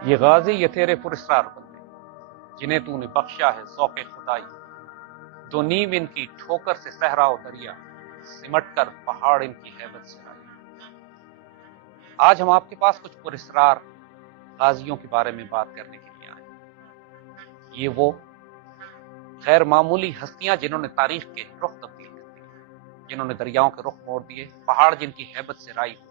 یہ غازی یہ تیرے پراسرار بندے جنہیں تو نے بخشا ہے ذوق خدائی، دو نیم ان کی ٹھوکر سے صحرا و دریا، سمٹ کر پہاڑ ان کی ہیبت سے آئی۔ آج ہم آپ کے پاس کچھ پراسرار غازیوں کے بارے میں بات کرنے کے لیے آئے ہیں۔ یہ وہ غیر معمولی ہستیاں جنہوں نے تاریخ کے رخ تبدیل کر دیے، جنہوں نے دریاؤں کے رخ موڑ دیے، پہاڑ جن کی ہیبت سے رائی ہوئے،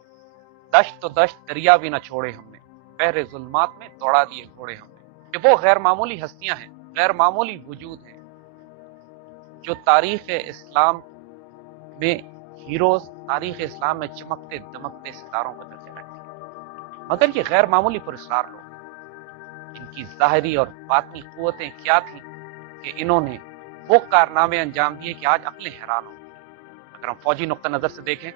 دشت تو دشت دریا بھی نہ چھوڑے ہم نے، بحر ظلمات میں دوڑا دیے گھوڑے ہم نے۔ کہ وہ غیر معمولی ہستیاں ہیں، غیر معمولی وجود ہیں جو تاریخ اسلام میں ہیروز، تاریخ اسلام میں چمکتے دمکتے ستاروں کا درجہ رکھتے ہیں، مگر یہ غیر معمولی پراسرار لوگ ہیں۔ ان کی ظاہری اور باطنی قوتیں کیا تھیں کہ انہوں نے وہ کارنامے انجام دیے کہ آج عقلیں حیران ہو گئی۔ اگر ہم فوجی نقطہ نظر سے دیکھیں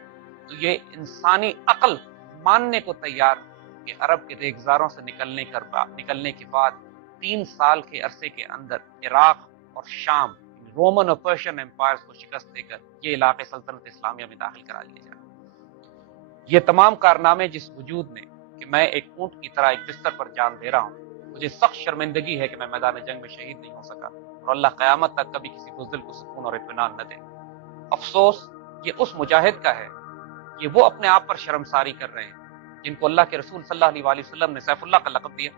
تو یہ انسانی عقل ماننے کو تیار کہ عرب کے ریگزاروں سے نکلنے کے بعد 3 سال کے عرصے کے اندر عراق اور شام، رومن اور پرشین امپائرز کو شکست دے کر یہ علاقے سلطنت اسلامیہ میں داخل کرا لیے جائیں۔ یہ تمام کارنامے جس وجود نے کہ میں ایک اونٹ کی طرح ایک بستر پر جان دے رہا ہوں، مجھے سخت شرمندگی ہے کہ میں میدان جنگ میں شہید نہیں ہو سکا، اور اللہ قیامت تک کبھی کسی بزدل کو سکون اور اطمینان نہ دے۔ افسوس یہ اس مجاہد کا ہے، یہ وہ اپنے آپ پر شرمساری کر رہے ہیں جن کو اللہ کے رسول صلی اللہ علیہ وسلم نے سیف اللہ کا لقب دیا۔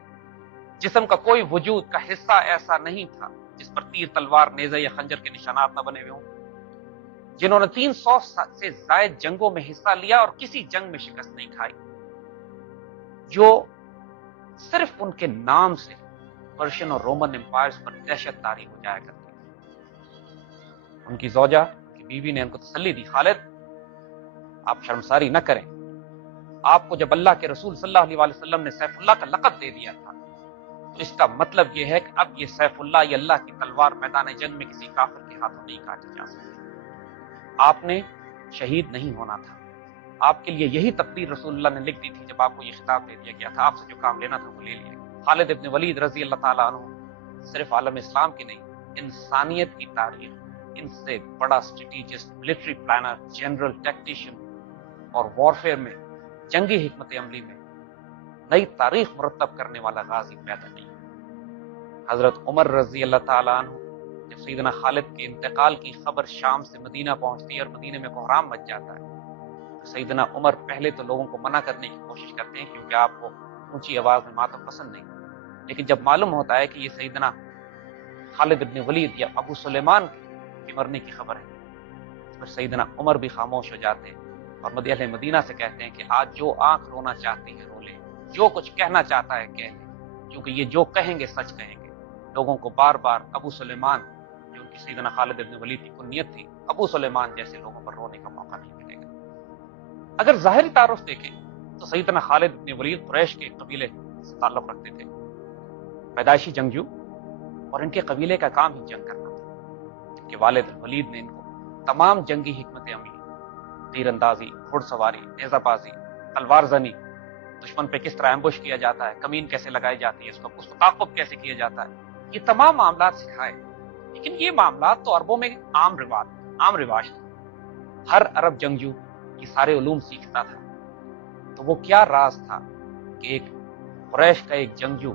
جسم کا کوئی وجود کا حصہ ایسا نہیں تھا جس پر تیر، تلوار، نیزہ یا خنجر کے نشانات نہ بنے ہوئے ہوں، جنہوں نے 300 سے زائد جنگوں میں حصہ لیا اور کسی جنگ میں شکست نہیں کھائی، جو صرف ان کے نام سے پرشین اور رومن امپائرز پر دہشت طاری ہو جایا کرتی تھی۔ ان کی زوجہ، ان کی بیوی نے ان کو تسلی دی، خالد آپ شرمساری نہ کریں، آپ کو جب اللہ کے رسول صلی اللہ علیہ وسلم نے سیف اللہ کا لقب دے دیا تھا تو اس کا مطلب یہ ہے کہ اب یہ سیف اللہ، یہ اللہ کی تلوار میدان جنگ میں کسی کافر کے ہاتھوں نہیں کاٹی جا سکتی۔ آپ نے شہید نہیں ہونا تھا، آپ کے لیے یہی تقدیر رسول اللہ نے لکھ دی تھی جب آپ کو یہ خطاب دے دیا گیا تھا، آپ سے جو کام لینا تھا وہ لے لیا۔ خالد ابن ولید رضی اللہ تعالیٰ عنہ صرف عالم اسلام کی نہیں، انسانیت کی تاریخ ان سے بڑا اسٹریٹجسٹ، ملٹری پلانر، جنرل، ٹیکٹیشین اور وارفیئر میں، جنگی حکمت عملی میں نئی تاریخ مرتب کرنے والا غازی پیدا نہیں۔ حضرت عمر رضی اللہ تعالیٰ عنہ جب سیدنا خالد کے انتقال کی خبر شام سے مدینہ پہنچتی ہے اور مدینہ میں کوہرام مچ جاتا ہے، تو سیدنا عمر پہلے تو لوگوں کو منع کرنے کی کوشش کرتے ہیں کیونکہ آپ کو اونچی آواز میں ماتم پسند نہیں، لیکن جب معلوم ہوتا ہے کہ یہ سیدنا خالد ابن ولید یا ابو سلیمان کے مرنے کی خبر ہے، پھر سیدنا عمر بھی خاموش ہو جاتے ہیں اور اہل مدینہ سے کہتے ہیں کہ آج جو آنکھ رونا چاہتی ہے رو لے، جو کچھ کہنا چاہتا ہے کہہ لے، کیونکہ یہ جو کہیں گے سچ کہیں گے۔ لوگوں کو بار بار ابو سلیمان، جو ان کی سیدنا خالد ابن ولید کی کنیت تھی، ابو سلیمان جیسے لوگوں پر رونے کا موقع نہیں ملے گا۔ اگر ظاہری تعارف دیکھیں تو سیدنا خالد ابن ولید قریش کے قبیلے سے تعلق رکھتے تھے، پیدائشی جنگجو، اور ان کے قبیلے کا کام ہی جنگ کرنا تھا۔ ان کے والد ولید نے ان کو تمام جنگی حکمت عملی، تیر اندازی، گھڑ سواری، نیزہ بازی، تلوار زنی، دشمن پہ کس طرح ایمبوش کیا جاتا ہے، کمین کیسے لگائی جاتی ہے، اس کو تعاقب کیسے کیا جاتا ہے، یہ تمام معاملات سکھائے۔ لیکن یہ معاملات تو عربوں میں عام رواج تھے، ہر عرب جنگجو یہ سارے علوم سیکھتا تھا۔ تو وہ کیا راز تھا کہ ایک قریش کا ایک جنگجو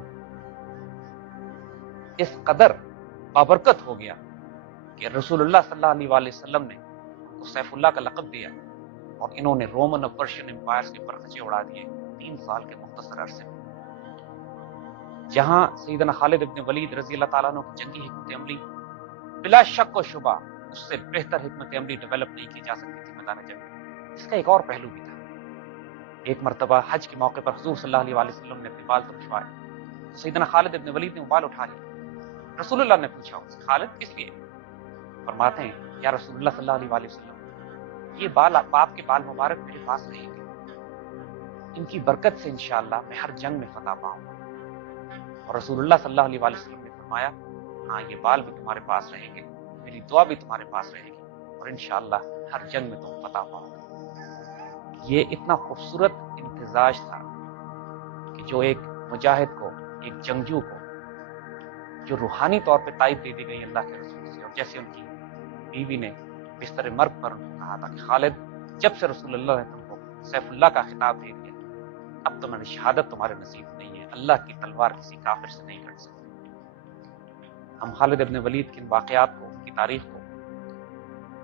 اس قدر بابرکت ہو گیا کہ رسول اللہ صلی اللہ علیہ وسلم نے ان کو سیف اللہ کا لقب دیا، اور انہوں نے رومن اور پرشین امپائرز کے پرخچے اڑا دیے 3 سال کے مختصر عرصے میں۔ جہاں سیدنا خالد ابن ولید رضی اللہ تعالیٰ عنہ کی جنگی حکمت عملی بلا شک و شبہ اس سے بہتر حکمت عملی ڈیولپ نہیں کی جا سکتی تھی میدان جنگ میں۔ اس کا ایک اور پہلو بھی تھا۔ ایک مرتبہ حج کے موقع پر حضور صلی اللہ علیہ وسلم نے اپنے بال ترشوائے، سیدنا خالد ابن ولید نے وہ بال اٹھا لیا۔ رسول اللہ نے پوچھا ان سے، خالد کس لیے؟ فرماتے ہیں، یا رسول اللہ صلی اللہ علیہ وسلم، یہ بال، آپ کے بال مبارک میرے پاس رہیں گے، ان کی برکت سے انشاءاللہ میں ہر جنگ میں فتح پاؤں گا۔ اور رسول اللہ صلی اللہ علیہ وسلم نے فرمایا، ہاں یہ بال بھی تمہارے پاس رہیں گے، میری دعا بھی تمہارے پاس رہے گی، اور انشاءاللہ ہر جنگ میں تم فتح پاؤ گے۔ یہ اتنا خوبصورت امتزاج تھا کہ جو ایک مجاہد کو، ایک جنگجو کو، جو روحانی طور پہ تائید دے دی گئی اللہ کے رسول سے، اور جیسے ان کی بیوی نے بستر مرگ پر کہا تھا کہ خالد، جب سے رسول اللہ نے تم کو سیف اللہ کا خطاب دے دیا اب تمہاری شہادت تمہارے نصیب نہیں ہے، اللہ کی تلوار کسی کافر سے نہیں کٹ سکتی۔ ہم خالد ابن ولید کے ان واقعات کو، کی تاریخ کو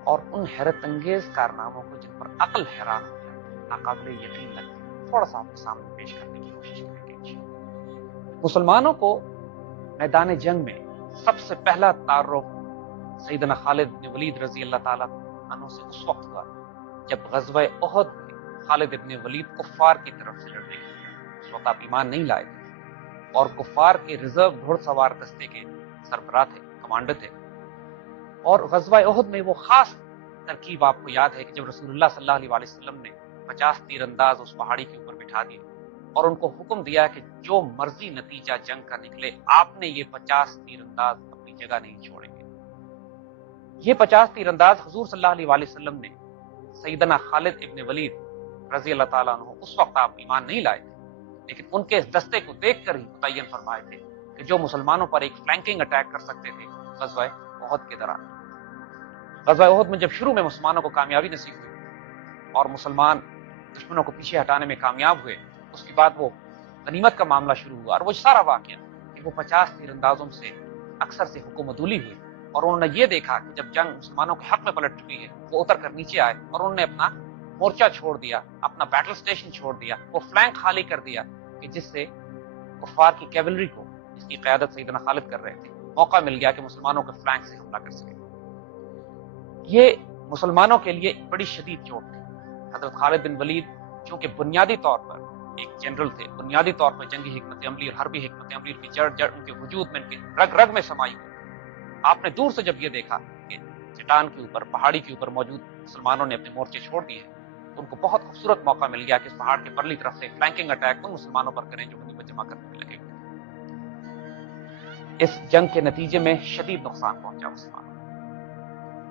اور ان حیرت انگیز کارناموں کو جن پر عقل حیران ہو جائے، ناقابل یقین لگتے ہیں، تھوڑا سا آپ کے سامنے پیش کرنے کی کوشش کریں گے انشاءاللہ۔ مسلمانوں کو میدان جنگ میں سب سے پہلا تعارف سیدنا خالد بن ولید رضی اللہ تعالیٰ عنہ سے اس وقت ہوا جب غزوہ احد میں خالد ابن ولید کفار کی طرف سے لڑنے گئے۔ اس وقت آپ ایمان نہیں لائے تھے اور کفار کے ریزرو گھڑ سوار دستے کے سربراہ تھے، کمانڈر تھے۔ اور غزوہ احد میں وہ خاص ترکیب آپ کو یاد ہے کہ جب رسول اللہ صلی اللہ علیہ وسلم نے 50 تیر انداز اس پہاڑی کے اوپر بٹھا دیے اور ان کو حکم دیا کہ جو مرضی نتیجہ جنگ کا نکلے، آپ نے یہ 50 تیر انداز اپنی جگہ نہیں چھوڑیں گے۔ یہ 50 تیر انداز حضور صلی اللہ علیہ وسلم نے سیدنا خالد ابن ولید رضی اللہ تعالیٰ عنہ، اس وقت آپ ایمان نہیں لائے تھے، لیکن ان کے اس دستے کو دیکھ کر ہی متعین فرمائے تھے کہ جو مسلمانوں پر ایک فلینکنگ اٹیک کر سکتے تھے غزوہ احد کے دوران۔ غزوہ احد میں جب شروع میں مسلمانوں کو کامیابی نصیب ہوئی اور مسلمان دشمنوں کو پیچھے ہٹانے میں کامیاب ہوئے، اس کے بعد وہ غنیمت کا معاملہ شروع ہوا اور وہ سارا واقعہ کہ وہ 50 تیر اندازوں سے اکثر سے حکم عدولی ہوئی اور انہوں نے یہ دیکھا کہ جب جنگ مسلمانوں کے حق میں پلٹ چکی ہے، وہ اتر کر نیچے آئے اور انہوں نے اپنا مورچہ چھوڑ دیا، اپنا بیٹل سٹیشن چھوڑ دیا، وہ فلینک خالی کر دیا کہ جس سے کفار کی کیولری کو، جس کی قیادت سیدنا خالد کر رہے تھے، موقع مل گیا کہ مسلمانوں کے فلینک سے حملہ کر سکے۔ یہ مسلمانوں کے لیے بڑی شدید چوٹ تھی۔ حضرت خالد بن ولید چونکہ بنیادی طور پر ایک جنرل تھے، بنیادی طور پر جنگی حکمت عملی اور حربی حکمت عملی کی جڑ ان کے وجود میں، ان کے رگ رگ میں سمائی ہوئی، آپ نے دور سے جب یہ دیکھا کہ چٹان کے اوپر، پہاڑی کے اوپر موجود مسلمانوں نے اپنے مورچے چھوڑ دیے تو ان کو بہت خوبصورت موقع مل گیا کہ اس پہاڑ کے پرلی طرف سے فلینکنگ اٹیک ان مسلمانوں پر کریں جو غنیمت جمع کرنے میں لگے ہوئے تھے۔ اس جنگ کے نتیجے میں شدید نقصان پہنچا مسلمانوں کو۔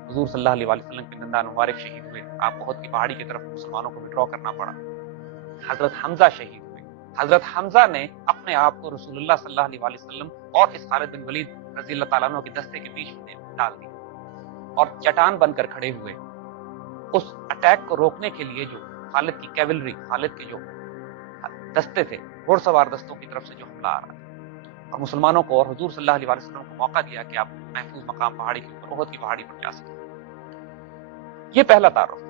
حضور صلی اللہ علیہ وسلم کے دندان مبارک شہید ہوئے، آپ احد کی پہاڑی کی طرف مسلمانوں کو وڈرا کرنا پڑا۔ حضرت حمزہ شہید ہوئے۔ حضرت حمزہ نے اپنے آپ کو رسول اللہ صلی اللہ علیہ وسلم اور اس خالد بن ولید رضی اللہ تعالیٰ عنہ کے دستے کے بیچ میں ڈال دی اور چٹان بن کر کھڑے ہوئے۔ اس اٹیک کو روکنے کے لیے جو خالد کی کیولری، خالد کے جو دستے تھے، گھوڑ سوار دستوں کی طرف سے جو حملہ آ رہا تھا، اور مسلمانوں کو اور حضور صلی اللہ علیہ وسلم کو موقع دیا کہ آپ محفوظ مقام پہاڑی کے اوپر، احد کی پہاڑی پر جا سکیں۔ یہ پہلا تعارف۔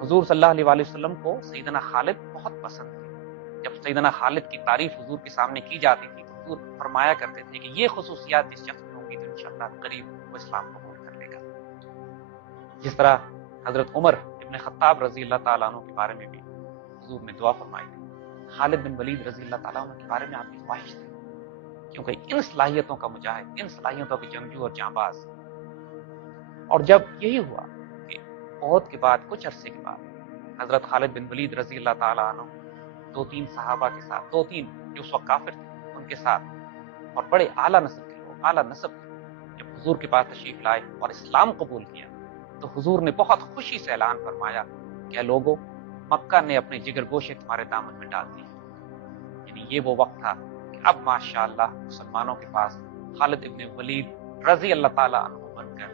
حضور صلی اللہ علیہ وسلم کو سیدنا خالد بہت پسند تھے۔ جب سیدنا خالد کی تعریف حضور کے سامنے کی جاتی تھی تو حضور فرمایا کرتے تھے کہ یہ خصوصیات جس شخص میں ہوگی تو انشاءاللہ قریب وہ اسلام قبول کر لے گا۔ جس طرح حضرت عمر ابن خطاب رضی اللہ تعالیٰ عنہ کے بارے میں بھی حضور نے دعا فرمائی تھی۔ خالد بن ولید رضی اللہ تعالیٰ عنہ کے بارے میں آپ کی خواہش تھی، کیونکہ ان صلاحیتوں کا مجاہد، ان صلاحیتوں کے جنگجو اور جانباز۔ اور جب یہی ہوا کہ احد کے بعد کچھ عرصے کے بعد حضرت خالد بن ولید رضی اللہ تعالیٰ عنہ 2-3 صحابہ کے ساتھ، 2-3 جو اس وقت کافر تھے ان کے ساتھ، اور بڑے اعلیٰ نسل کے لوگ، اعلیٰ نسب کے، جب حضور کے پاس تشریف لائے اور اسلام قبول کیا تو حضور نے بہت خوشی سے اعلان فرمایا کہ اے لوگو، مکہ نے اپنے جگر گوشے تمہارے دامن میں ڈال دیے۔ یعنی یہ وہ وقت تھا کہ اب ماشاءاللہ مسلمانوں کے پاس خالد ابن ولید رضی اللہ تعالیٰ عنہ بن کر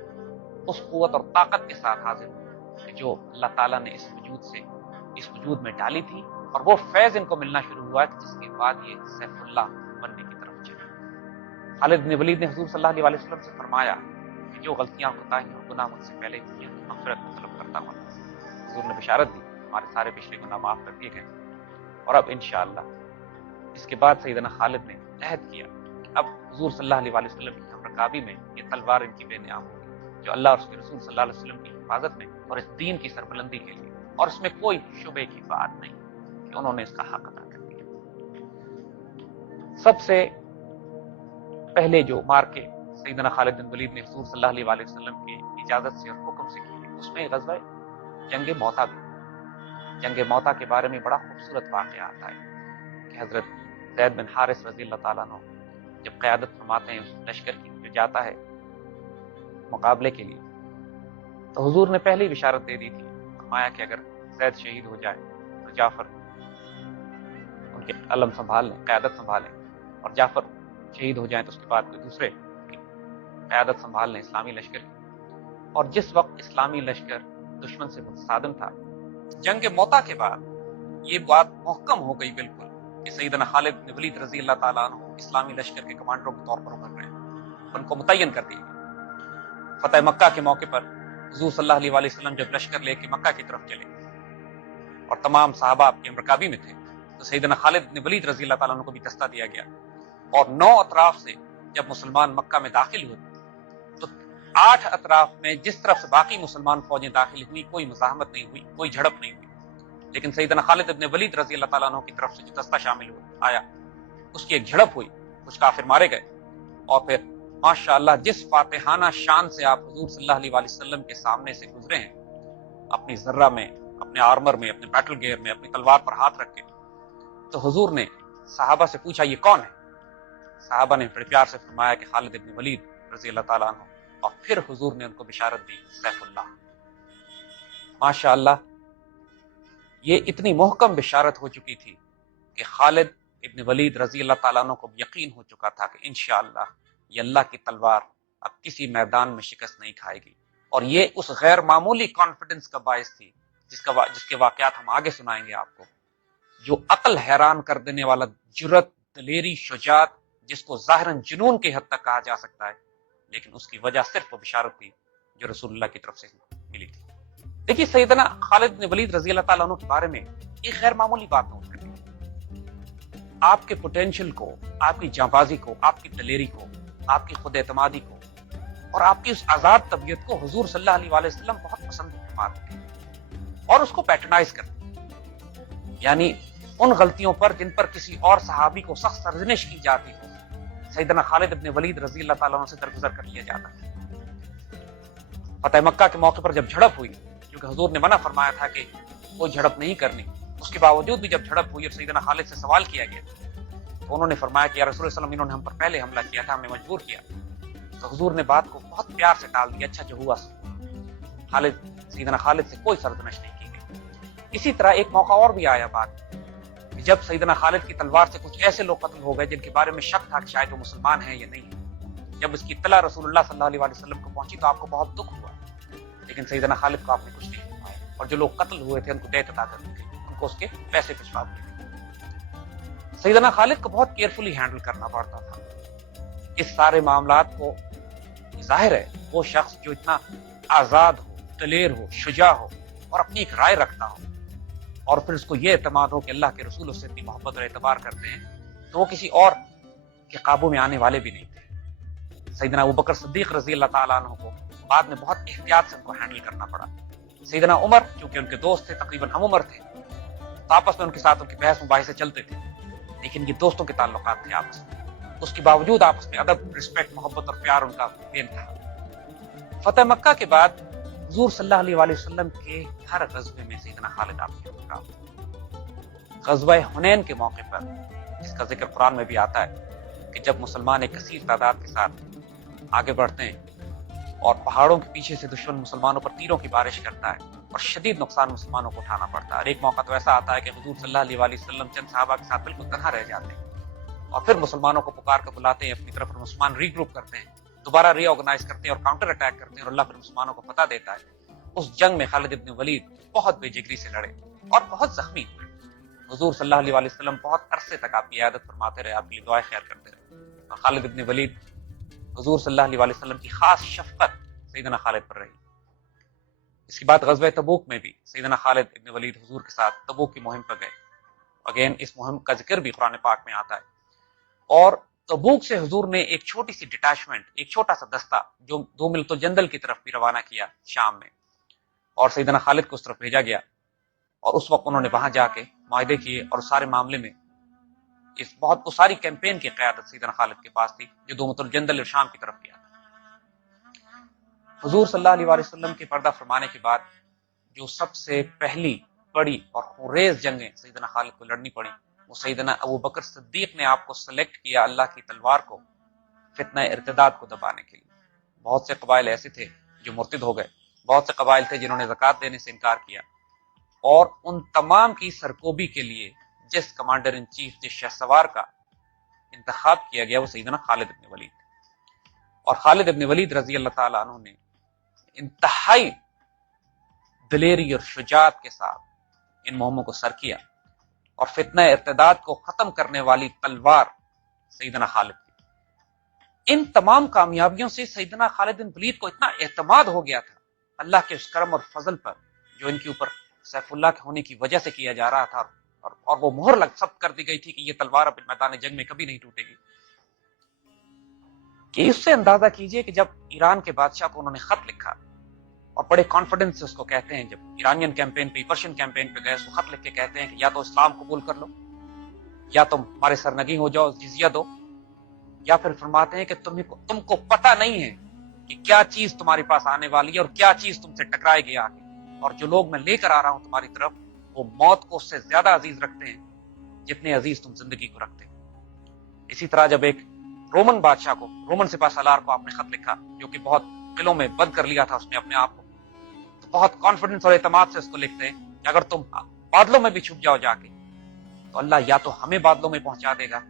اس قوت اور طاقت کے ساتھ حاضر ہوئے کہ جو اللہ تعالیٰ نے اس وجود میں ڈالی تھی، اور وہ فیض ان کو ملنا شروع ہوا کہ جس کے بعد یہ سیف اللہ بننے کی طرف چلے۔ خالد بن ولید نے حضور صلی اللہ علیہ وسلم سے فرمایا کہ جو غلطیاں، کوتاہیاں اور گناہ مجھ سے پہلے کی ہیں مغفرت میں طلب کرتا ہوں۔ حضور نے بشارت دی ہمارے سارے پچھلے گناہ معاف کر دیے گئے، اور اب انشاءاللہ اس کے بعد سیدنا خالد نے عہد کیا کہ اب حضور صلی اللہ علیہ وسلم کی ہمرکابی میں یہ تلوار ان کی بے نیام ہوگی جو اللہ اور اس کے رسول صلی اللہ علیہ وسلم کی حفاظت میں اور اس دین کی سربلندی کے لیے، اور اس میں کوئی شبے کی بات نہیں کہ انہوں نے اس کا حق ادا کر دیا۔ سب سے پہلے جو مارکے سیدنا خالد بن ولید نے حضور صلی اللہ علیہ وسلم کی اجازت سے اور حکم سے کی، اس میں غزوہ جنگ موتا بھی۔ جنگ موتا کے بارے میں بڑا خوبصورت واقعہ آتا ہے کہ حضرت زید بن حارث رضی اللہ تعالیٰ عنہ جب قیادت فرماتے ہیں اس لشکر کی جو جاتا ہے مقابلے کے لیے، تو حضور نے پہلے ہی بشارت دے دی تھی، فرمایا کہ اگر زید شہید ہو جائے تو جعفر ان کے علم سنبھال لیں، قیادت سنبھالیں، اور جعفر شہید ہو جائیں تو اس کے بعد کوئی دوسرے کی قیادت سنبھال لیں اسلامی لشکر کی۔ اور جس وقت اسلامی لشکر دشمن سے متصادم تھا، جنگ موتا کے بعد یہ بات محکم ہو گئی بالکل کہ سیدنا خالد بن ولید رضی اللہ تعالیٰ عنہ اسلامی لشکر کے کمانڈروں کے طور پر ابھر رہے ہیں، ان کو متعین کر دیا گیا۔ فتح مکہ کے موقع پر حضور صلی اللہ علیہ وسلم جب لشکر لے کے مکہ کی طرف چلے اور تمام صحابہ آپ کے امرکابی میں تھے، تو سیدنا خالد بن ولید رضی اللہ تعالیٰ عنہ کو بھی دستہ دیا گیا، اور 9 اطراف سے جب مسلمان مکہ میں داخل ہوئے تو 8 اطراف میں جس طرف سے باقی مسلمان فوجیں داخل ہوئی کوئی مزاحمت نہیں ہوئی، کوئی جھڑپ نہیں ہوئی، لیکن سیدنا خالد بن ولید رضی اللہ تعالیٰ عنہ کی طرف سے جو دستہ شامل آیا اس کی ایک جھڑپ ہوئی، کچھ کافر مارے گئے، اور پھر ماشاءاللہ جس فاتحانہ شان سے آپ حضور صلی اللہ علیہ وسلم کے سامنے سے گزرے ہیں، اپنی ذرہ میں، اپنے آرمر میں، اپنے بیٹل گیئر میں، اپنی تلوار پر ہاتھ رکھ کے، تو حضور نے صحابہ سے پوچھا یہ کون ہے؟ صحابہ نے بڑے پیار سے فرمایا کہ خالد بن ولید رضی اللہ تعالیٰ عنہ، اور پھر حضور نے ان کو بشارت دی سیف اللہ۔ ماشاءاللہ یہ اتنی محکم بشارت ہو چکی تھی کہ خالد ابن ولید رضی اللہ تعالیٰ عنہ کو یقین ہو چکا تھا کہ انشاءاللہ یہ اللہ کی تلوار اب کسی میدان میں شکست نہیں کھائے گی، اور یہ اس غیر معمولی کانفیڈنس کا باعث تھی جس کے واقعات ہم آگے سنائیں گے آپ کو، جو عقل حیران کر دینے والا جرت، دلیری، شجاعت، جس کو ظاہراً جنون کی حد تک کہا جا سکتا ہے، لیکن اس کی وجہ صرف وہ بشارت تھی جو رسول اللہ کی طرف سے ملی تھی۔ دیکھیے سیدنا خالد بن ولید رضی اللہ تعالیٰ عنہ کے بارے میں ایک غیر معمولی بات نوٹ کریں، آپ کے پوٹینشل کو، آپ کی جانبازی کو، آپ کی دلیری کو، آپ کی خود اعتمادی کو، اور آپ کی اس آزاد طبیعت کو حضور صلی اللہ علیہ وسلم بہت پسند فرماتے ہیں اور اس کو پیٹرنائز کرتے ہیں، یعنی ان غلطیوں پر جن پر کسی اور صحابی کو سخت سرزنش کی جاتی ہو، سیدنا خالد ابن ولید رضی اللہ تعالیٰ عنہ سے درگزر کر لیا جاتا ہے۔ فتح مکہ کے موقع پر جب جھڑپ ہوئی، کیونکہ حضور نے منع فرمایا تھا کہ کوئی جھڑپ نہیں کرنی، اس کے باوجود بھی جب جھڑپ ہوئی اور سیدنا خالد سے سوال کیا گیا تو انہوں نے فرمایا کہ یا رسول اللہ صلی اللہ علیہ وسلم انہوں نے ہم پر پہلے حملہ کیا تھا، ہمیں مجبور کیا، تو حضور نے بات کو بہت پیار سے ٹال دیا، اچھا جو ہوا سیدنا خالد سے کوئی سرزنش نہیں کی گئی۔ اسی طرح ایک موقع اور بھی آیا بات کہ جب سیدنا خالد کی تلوار سے کچھ ایسے لوگ قتل ہو گئے جن کے بارے میں شک تھا کہ شاید وہ مسلمان ہیں یا نہیں، جب اس کی اطلاع رسول اللہ صلی اللہ علیہ وسلم کو پہنچی تو آپ کو بہت دکھ ہوا، لیکن سیدنا خالد کو آپ نے کچھ نہیں فرمایا، اور جو لوگ قتل ہوئے تھے ان کو دیت عطا کر دی گئی، ان کو اس کے پیسے پچھوا دیے۔ سیدنا خالد کو بہت کیئرفلی ہینڈل کرنا پڑتا تھا اس سارے معاملات کو۔ ظاہر ہے وہ شخص جو اتنا آزاد ہو، دلیر ہو، شجاع ہو، اور اپنی ایک رائے رکھتا ہو، اور پھر اس کو یہ اعتماد ہو کہ اللہ کے رسول اس سے اتنی محبت اور اعتبار کرتے ہیں، تو وہ کسی اور کے قابو میں آنے والے بھی نہیں تھے۔ سیدنا ابوبکر صدیق رضی اللہ تعالیٰ عنہ کو بعد میں بہت احتیاط سے ان کو ہینڈل کرنا پڑا۔ سیدنا عمر چونکہ ان کے دوست تھے، تقریباً ہم عمر تھے، تو آپس میں ان کے ساتھ ان کے بحث مباحثے چلتے تھے، لیکن یہ دوستوں کے تعلقات تھے آپس میں، اس کے باوجود آپس میں ادب، رسپیکٹ، محبت اور پیار ان کا بے انتہا۔ فتح مکہ کے بعد حضور صلی اللہ علیہ وسلم کے ہر غزوے میں سیدنا خالد آپ کے ساتھ۔ غزوہ حنین کے موقع پر جس کا ذکر قرآن میں بھی آتا ہے کہ جب مسلمان ایک کثیر تعداد کے ساتھ آگے بڑھتے ہیں اور پہاڑوں کے پیچھے سے دشمن مسلمانوں پر تیروں کی بارش کرتا ہے اور شدید نقصان مسلمانوں کو اٹھانا پڑتا ہے، اور ایک موقع تو ایسا آتا ہے کہ حضور صلی اللہ علیہ وسلم چند صحابہ کے ساتھ بالکل تنہا رہ جاتے ہیں، اور پھر مسلمانوں کو پکار کر بلاتے ہیں اپنی طرف، اور مسلمان ری گروپ کرتے ہیں، دوبارہ ری آرگنائز کرتے ہیں اور کاؤنٹر اٹیک کرتے ہیں، اور اللہ پھر مسلمانوں کو فتح دیتا ہے۔ اس جنگ میں خالد ابن ولید بہت بے جگری سے لڑے اور بہت زخمی ہوئے۔ حضور صلی اللہ علیہ وسلم بہت عرصے تک آپ کی عیادت فرماتے رہے، آپ کے لیے دعائیں خیر کرتے رہے، اور خالد ابن ولید حضور صلی اللہ علیہ وسلم کی خاص شفقت سیدنا خالد پر رہی۔ اس کے بعد غزوہ تبوک میں بھی سیدنا خالد ابن ولید حضور کے ساتھ تبوک کی مہم پر گئے۔ اگین اس مہم کا ذکر بھی قرآن پاک میں آتا ہے، اور تبوک سے حضور نے ایک چھوٹی سی ڈٹیچمنٹ، ایک چھوٹا سا دستہ جو 2 ملت الجندل کی طرف بھی روانہ کیا شام میں، اور سیدنا خالد کو اس طرف بھیجا گیا، اور اس وقت انہوں نے وہاں جا کے معاہدے کیے، اور سارے معاملے میں اس ساری کیمپین کی قیادت سیدنا خالد کے پاس تھی جو 2 ملت الجندل اور شام کی طرف کیا تھا۔ حضور صلی اللہ علیہ وسلم کے پردہ فرمانے کے بعد جو سب سے پہلی بڑی اور خونریز جنگیں سیدنا خالد کو لڑنی پڑی، وہ سیدنا ابوبکر صدیق نے آپ کو سلیکٹ کیا اللہ کی تلوار کو فتنہ ارتداد کو دبانے کے لیے۔ بہت سے قبائل ایسے تھے جو مرتد ہو گئے، بہت سے قبائل تھے جنہوں نے زکوٰۃ دینے سے انکار کیا، اور ان تمام کی سرکوبی کے لیے جس کمانڈر ان چیف، جس شہ سوار کا انتخاب کیا گیا وہ سیدنا خالد ابن ولید، اور خالد ابن ولید رضی اللہ تعالیٰ عنہ نے انتہائی دلیری اور شجاعت کے ساتھ ان مہموں کو سر کیا، اور فتنہ ارتداد کو ختم کرنے والی تلوار سیدنا خالد کی۔ ان تمام کامیابیوں سے سیدنا خالد بن ولید کو اتنا اعتماد ہو گیا تھا اللہ کے اس کرم اور فضل پر جو ان کے اوپر سیف اللہ کے ہونے کی وجہ سے کیا جا رہا تھا، اور وہ مہر ثبت کر دی گئی تھی کہ یہ تلوار اب میدان جنگ میں کبھی نہیں ٹوٹے گی، کہ اس سے اندازہ کیجئے کہ جب ایران کے بادشاہ کو انہوں نے خط لکھا اور بڑے کانفیڈنس سے اس کو کہتے ہیں، جب ایرانین کیمپین پہ پرشین کیمپین پہ گئے، اس کو خط لکھ کے کہتے ہیں کہ یا تو اسلام قبول کر لو، یا تم ہمارے سرنگی ہو جاؤ، جزیہ دو، یا پھر فرماتے ہیں کہ تم کو پتہ نہیں ہے کہ کیا چیز تمہارے پاس آنے والی ہے اور کیا چیز تم سے ٹکرائے گی آگے، اور جو لوگ میں لے کر آ رہا ہوں تمہاری طرف وہ موت کو اس سے زیادہ عزیز رکھتے ہیں جتنے عزیز تم زندگی کو رکھتے ہیں۔ اسی طرح جب ایک رومن بادشاہ کو، رومن سپاہ سالار کو آپ نے خط لکھا جو کہ بہت قلعوں میں بند کر لیا تھا اس نے اپنے آپ کو، تو بہت کانفیڈنس اور اعتماد سے اس کو لکھتے ہیں کہ اگر تم بادلوں میں بھی چھپ جاؤ جا کے تو اللہ یا تو ہمیں بادلوں میں پہنچا دے گا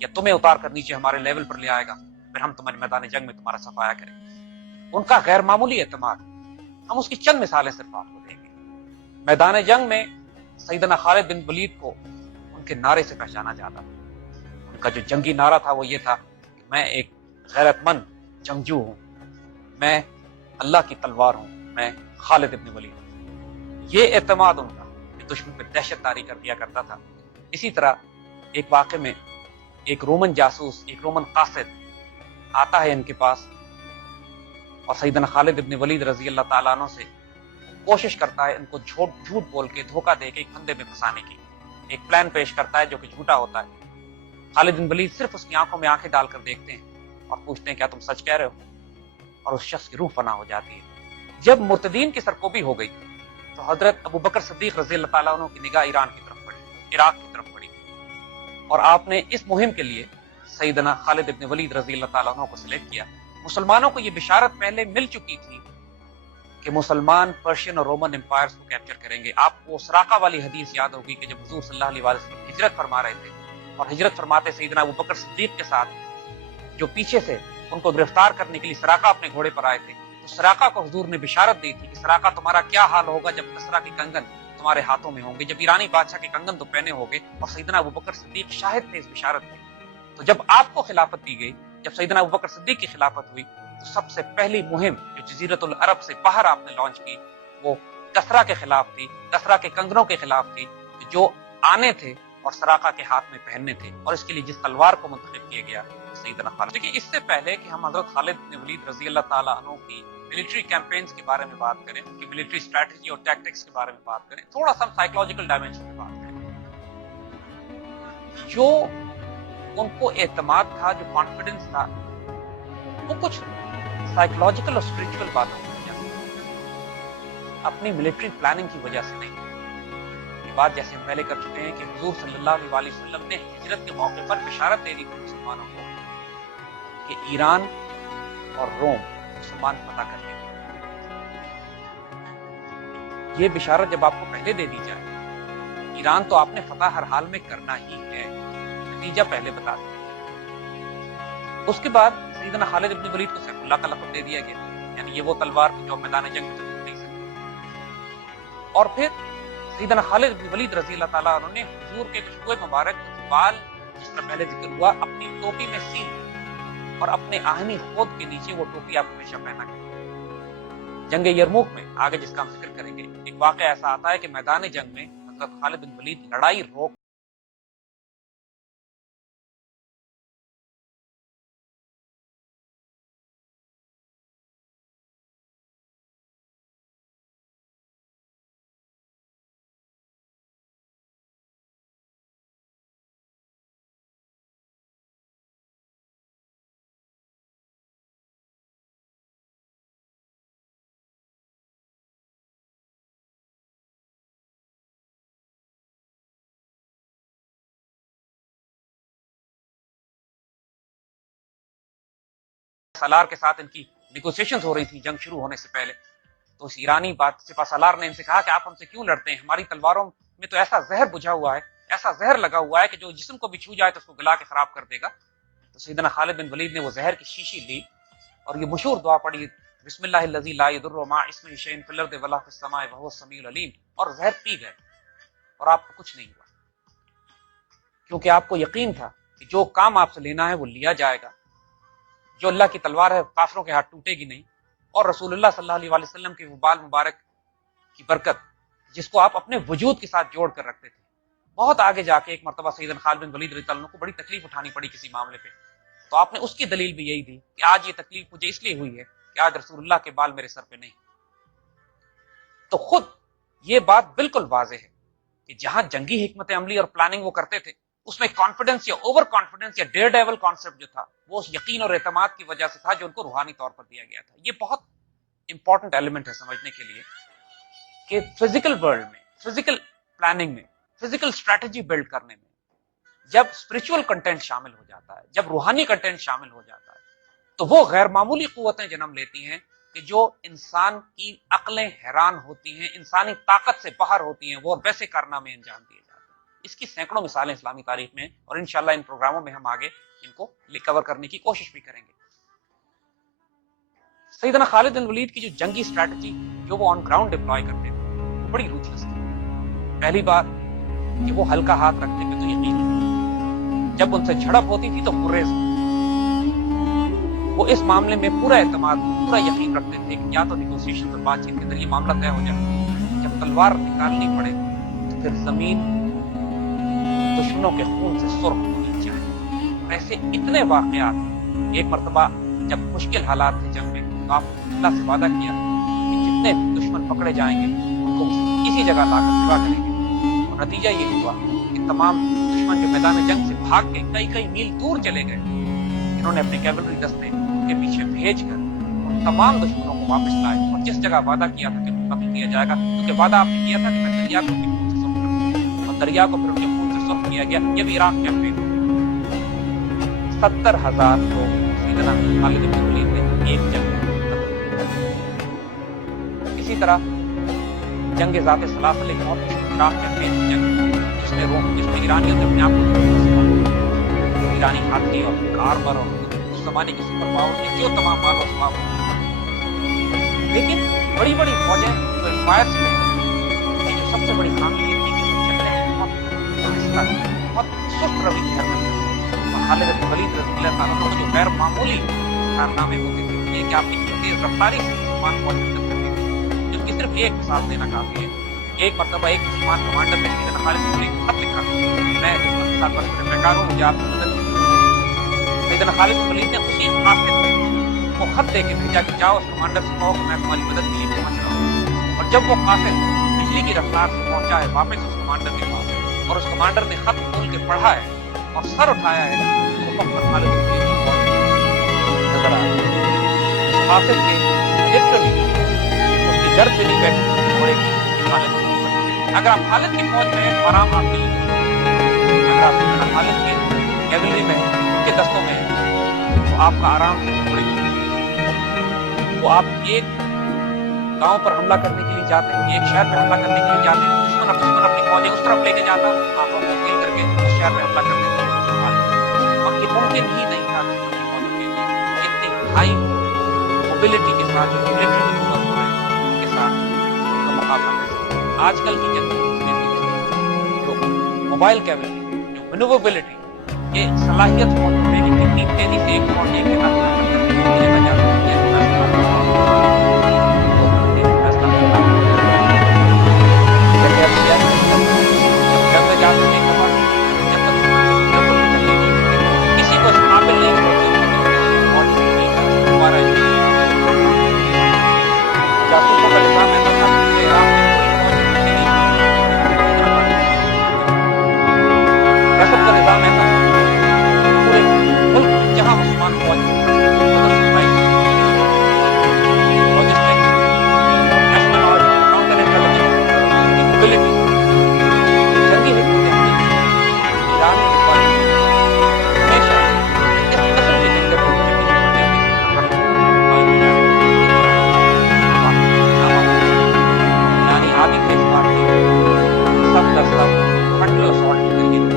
یا تمہیں اتار کر نیچے ہمارے لیول پر لے آئے گا، پھر ہم تمہارے میدان جنگ میں تمہارا صفایا کریں گے۔ ان کا غیر معمولی اعتماد، ہم اس کی چند مثالیں صرف آپ کو دیں گے۔ میدان جنگ میں سیدنا خالد بن ولید کو ان کے نعرے سے پہچانا جاتا تھا۔ ان کا جو جنگی نعرہ تھا وہ یہ تھا کہ میں ایک غیرت مند جنگجو ہوں، میں اللہ کی تلوار ہوں، میں خالد بن ولید ہوں۔ یہ اعتماد ان کا کہ دشمن پہ دہشت طاری کر دیا کرتا تھا۔ اسی طرح ایک واقعے میں ایک رومن جاسوس، ایک رومن قاصد آتا ہے ان کے پاس اور سیدنا خالد بن ولید رضی اللہ تعالیٰ عنہ سے کوشش کرتا ہے ان کو جھوٹ بول کے، دھوکہ دے کے ایک پھندے میں پھنسانے کی، ایک پلان پیش کرتا ہے جو کہ جھوٹا ہوتا ہے۔ خالد بن ولید صرف اس کی آنکھوں میں آنکھیں ڈال کر دیکھتے ہیں اور پوچھتے ہیں کیا تم سچ کہہ رہے ہو، اور اس شخص کی روح فنا ہو جاتی ہے۔ جب مرتدین کی سرکوبی ہو گئی تو حضرت ابو بکر صدیق رضی اللہ تعالیٰ عنہ کی نگاہ ایران کی طرف پڑی، عراق کی طرف پڑی، اور آپ نے اس مہم کے لیے سیدنا خالد بن ولید رضی اللہ تعالیٰ عنہ کو سلیکٹ کیا۔ مسلمانوں کو یہ بشارت پہلے مل چکی تھی کہ مسلمان پرشین اور رومن امپائرز کو کیپچر کریں گے۔ آپ کو سراقہ والی حدیث یاد ہوگی کہ جب حضور صلی اللہ علیہ وسلم ہجرت فرما رہے تھے اور ہجرت فرماتے سیدنا ابو بکر صدیق کے ساتھ جو پیچھے سے ان کو گرفتار کرنے کے لیے سراقہ اپنے گھوڑے پر آئے تھے، تو سراقہ کو حضور نے بشارت دی تھی کہ سراقہ تمہارا کیا حال ہوگا جب کسرا کے کنگن تمہارے ہاتھوں میں ہوں گے، جب ایرانی بادشاہ کے کنگن تو پہنے ہوں گے، اور سیدنا ابو بکر صدیق شاہد تھے اس بشارت میں۔ تو جب آپ کو خلافت دی گئی، جب سیدنا ابو بکر صدیق کی خلافت ہوئی، تو سب سے پہلی مہم جو جزیرت العرب سے باہر آپ نے لانچ کی وہ کسرا کے خلاف تھی، کسرا کے کنگنوں کے خلاف تھی جو آنے تھے اور سراقہ کے ہاتھ میں پہننے تھے، اور اس کے لیے جس تلوار کو منتخب کیا گیا سیدنا خالد۔ دیکھیں اس سے پہلے کہ ہم حضرت خالد بن ولید رضی اللہ تعالیٰ عنہ کی ملٹری کیمپینز کے بارے میں بات کریں، ان کی ملٹری اسٹریٹجی اور ٹیکٹکس کے بارے میں بات کریں، تھوڑا سا سائیکولوجیکل ڈائمینشن میں بات کریں۔ جو ان کو اعتماد تھا، جو کانفیڈنس تھا، وہ کچھ سائیکولوجیکل اور اسپرچل باتوں کی وجہ سے، اپنی ملٹری پلاننگ کی وجہ سے نہیں۔ یہ بات جیسے ہم پہلے کر چکے ہیں کہ حضور صلی اللہ علیہ وسلم نے ہجرت کے موقع پر بشارت دے دی تھی مسلمانوں کو کہ ایران اور روم مسلمان فتح کر لیں گے۔ یہ بشارت جب آپ کو پہلے دے دی جائے، ایران تو آپ نے فتح ہر حال میں کرنا ہی ہے، نتیجہ پہلے بتا دیا۔ اس کے بعد سیدنا خالد بن ولید کو سیف اللہ کا لقب دے دیا گیا، یعنی یہ وہ تلوار تھی جو میدان جنگ میں ٹوٹ نہیں سکتی۔ اور پھر سیدنا خالد بن ولید رضی اللہ تعالیٰ عنہ نے حضور کے کشکوے مبارک بال، جس طرح پہلے ذکر ہوا، اپنی ٹوپی میں سیل اور اپنے آہنی خود کے نیچے وہ ٹوپی آپ ہمیشہ پہنا کرتے۔ جنگ یرموک میں آگے جس کا ہم ذکر کریں گے، ایک واقعہ ایسا آتا ہے کہ میدان جنگ میں حضرت خالد بن ولید لڑائی روک سالار کے ساتھ ان کی نیگوسیشنز ہو رہی تھی جنگ شروع ہونے سے پہلے، تو اس ایرانی سپہ سالار نے ان سے کہا کہ آپ ہم سے کیوں لڑتے ہیں، ہماری تلواروں میں تو ایسا زہر بجھا ہوا ہے، ایسا زہر لگا ہوا ہے کہ جو جسم کو بھی چھو جائے تو اس کو گلا کے خراب کر دے گا۔ تو سیدنا خالد بن ولید نے وہ زہر کی شیشی لی اور یہ مشہور دعا پڑھی، بسم اللہ الذی لا یضر مع اسمہ شیء فی الارض ولا فی السماء وهو السمیع العلیم، اور زہر پی گئے اور آپ کو کچھ نہیں ہوا۔ کیونکہ آپ کو یقین تھا کہ جو کام آپ سے لینا ہے وہ لیا جائے گا، جو اللہ کی تلوار ہے کافروں کے ہاتھ ٹوٹے گی نہیں، اور رسول اللہ صلی اللہ علیہ وسلم کے وہ بال مبارک کی برکت جس کو آپ اپنے وجود کے ساتھ جوڑ کر رکھتے تھے۔ بہت آگے جا کے ایک مرتبہ سیدنا خالد بن ولید رضی اللہ عنہ کو بڑی تکلیف اٹھانی پڑی کسی معاملے پہ، تو آپ نے اس کی دلیل بھی یہی دی کہ آج یہ تکلیف مجھے اس لیے ہوئی ہے کہ آج رسول اللہ کے بال میرے سر پہ نہیں۔ تو خود یہ بات بالکل واضح ہے کہ جہاں جنگی حکمت عملی اور پلاننگ وہ کرتے تھے، اس میں کانفیڈنس یا اوور کانفیڈنس یا ڈیئر ڈیول کانسیپٹ جو تھا وہ اس یقین اور اعتماد کی وجہ سے تھا جو ان کو روحانی طور پر دیا گیا تھا۔ یہ بہت امپورٹنٹ ایلیمنٹ ہے سمجھنے کے لیے کہ فزیکل ورلڈ میں، فزیکل پلاننگ میں، فزیکل اسٹریٹجی بلڈ کرنے میں جب اسپرچول کنٹینٹ شامل ہو جاتا ہے، جب روحانی کنٹینٹ شامل ہو جاتا ہے، تو وہ غیر معمولی قوتیں جنم لیتی ہیں کہ جو انسان کی عقلیں حیران ہوتی ہیں، انسانی طاقت سے باہر ہوتی ہیں، وہ ویسے کارنامے انجام دیے جاتے ہیں۔ اس کی سینکڑوں مثالیں اسلامی تاریخ میں، اور انشاءاللہ ان پروگراموں میں ہم آگے ان کو کور کرنے کی کوشش بھی کریں گے۔ سیدنا خالد بن ولید کی جو جنگی اسٹریٹجی جو وہ آن گراؤنڈ ڈپلوائے کرتے تھے وہ بڑی روتلس تھی۔ پہلی بات کہ وہ ہلکا ہاتھ رکھتے تھے تو یقین، جب ان سے جھڑپ ہوتی تھی تو گریز، وہ اس معاملے میں پورا اعتماد، پورا یقین رکھتے تھے کہ یا تو نیگوسیشن اور بات چیت کے ذریعے معاملہ طے ہو جائے، جب تلوار نکالنی پڑے تو پھر زمین دشمنوں کے خون سے سرخ ہونی چاہیے۔ ایسے اتنے واقعات، ایک مرتبہ جب مشکل حالات تھے جنگ میں تو آپ اللہ سے وعدہ کیا کہ جتنے دشمن پکڑے جائیں گے ان کو کسی جگہ لا کر ذبح کریں گے، اور نتیجہ یہ ہوا کہ تمام دشمن جو میدان جنگ سے بھاگ کے کئی کئی میل دور چلے گئے، انہوں نے اپنے کیولری دستے کے پیچھے بھیج کر ان تمام دشمنوں کو واپس لائے، اور جس جگہ وعدہ کیا تھا کہ قتل کیا جائے گا، کیونکہ وعدہ آپ نے کیا تھا کہ میں دریا کو ان کے خون سے سرخ کروں، اور دریا کو پھر ان کے خون سے سرخ کیا گیا۔ یہ بھی عراق کیمپین 70,000 لوگ سیدنا خالد بن ولید نے ایک جنگ میں قتل کیا۔ اسی طرح جنگ ذات سلاسل ایک بہت عراق کیمپین کی جنگ جس میں ایرانیوں نے اپنے آپ کو ایرانی ہاتھی اور آرمر اور اس زمانے کے سپر پاور کے جو تمام مال و اسباب، لیکن بڑی بڑی فوجیں جو امپائر سے جو سب سے بڑی خامی یہ تھی کہ وہ جنگیں بہت آہستہ، بہت سست روی سے حرکت کرتے، اور خالد بن ولید رضی اللہ تعالیٰ عنہ جو غیر معمولی کارنامے ہوتے تھے یہ کہ آپ اتنی تیز رفتاری سے مسلمان فوج حرکت کرتے تھے، جس کی صرف ایک مثال دینا کافی ہے۔ ایک مرتبہ ایک مسلمان کمانڈر نے سیدنا خالد بن ولید کو خط لکھا، میں دشمن کے ساتھ بڑے بیکار ہوں، مجھے آپ کی مدد کی۔ سیدنا خالد بن ولید نے اسی قاصد کو خط دے کے بھیجا کہ جاؤ اس کمانڈر سے کہو کہ میں تمہاری مدد کے لیے پہنچ رہا ہوں، اور جب وہ قاصد بجلی کی رفتار سے پہنچا ہے واپس اس کمانڈر کے پاس، اور اس کمانڈر نے خط کھول کے پڑھا ہے اور سر اٹھایا ہے، تو وقت پر خالد بن ولید کی فوج نظر آ گئی۔ اس قاصد کے لٹرلی اس کی گرد پہ نہیں بیٹھی گھوڑے کی خالد بن ولید۔ اگر آپ خالد کی فوج میں ہیں تو آرام آپ کے لیے نہیں، اگر آپ سیدنا خالد کے کیولری میں ان کے دستوں میں ہیں تو آپ کا آرام سے گھوڑے کی، وہ آپ ایک گاؤں پر حملہ کرنے کے لیے جاتے ہیں، ایک شہر میں حملہ کرنے کے لیے جاتے ہیں، دشمن اپنی فوجیں اس طرف لے کے جاتا، آپ مستقل کر کے اس شہر میں حملہ کر دیتے ہیں، اور یہ ممکن ہی نہیں تھا دشمن کی فوجوں کے لیے اتنی ہائی موبلٹی کے ساتھ جو ملٹری مینوورز ہو رہے ہیں ان کے ساتھ ان کا مقابلہ کر سکتے۔ آج کل کی جنگ میں بھی جو موبائل کیولری، جو مینووربلٹی، یہ صلاحیت موجود ہے کہ کتنی تیزی سے ایک فوج ایک جگہ سے حرکت کرنے کی جگہ جاتی ہے، ایک فیصلہ جب میں جاتا ایک دفعہ جب تک بالکل چلنے نہیں کسی کو اس قابل نہیں ہوتی فوج سے مل کر دوبارہ جاسوسوں کا نظام ایسا تھا کہ عراق میں کوئی فوج رسد کا نظام ایسا تھا پورے ملک میں جہاں مسلمان فوج